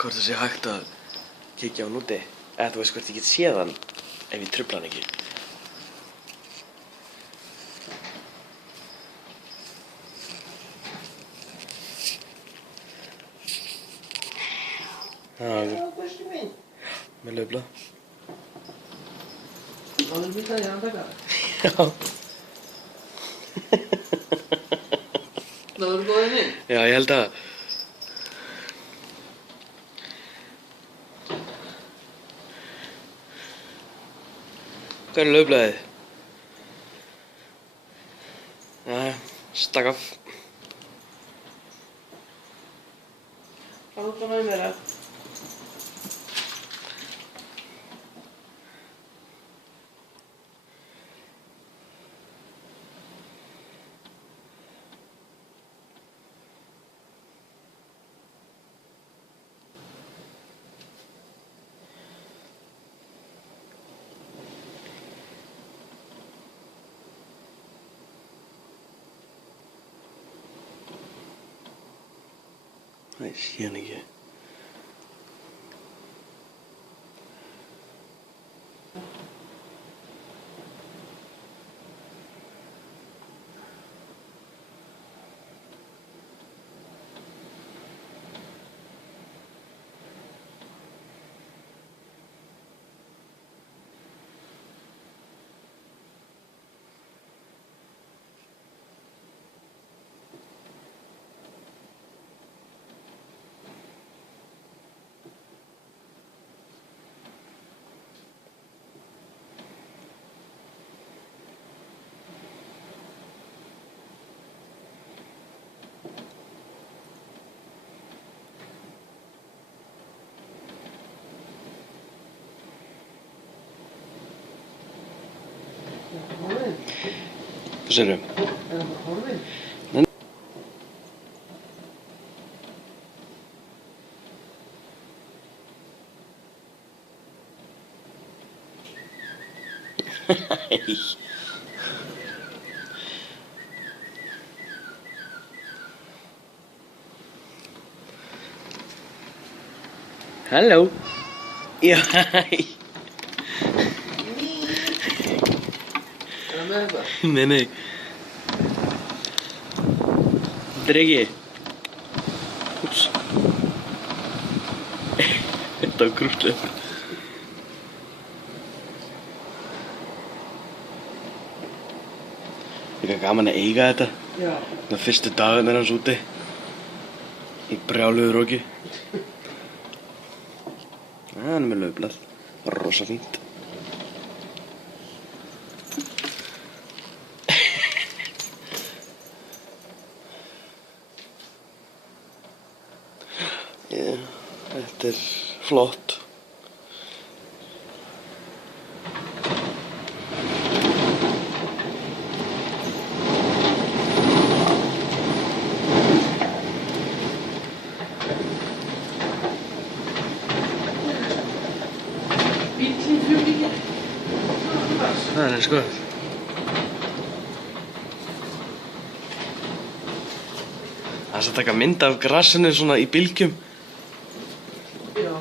hvort það sé hægt að kíkja á hann úti. Eða þú veist hvort ég get séð hann ef ég trufla hann ekki. Besti minn. Með laufblað. Var það vitað í handtaka? Já. Náður góðið inn? Já, ég held að. Hvað er laufblaðið? Jæja, stakk af. Hvað út með mér að? Ég sé hann ekki. Horfinn? Hvað segirðu? Er það bara horfinn? Nei. Nei. Halló. Já, hæ. Er það með eitthvað? Nei. Dregi. Úps. Þetta var grútlegt. Það er gaman að eiga þetta. Já. Það er fyrstu dagarnir hans úti. Í brjáluðu roki. Hann er með laufblað. Rosa fínt. Já, þetta er flott. Bíllinn flugi ekki. Það er sko. Það er að taka mynd af grassinu svona í bylgjum. Já.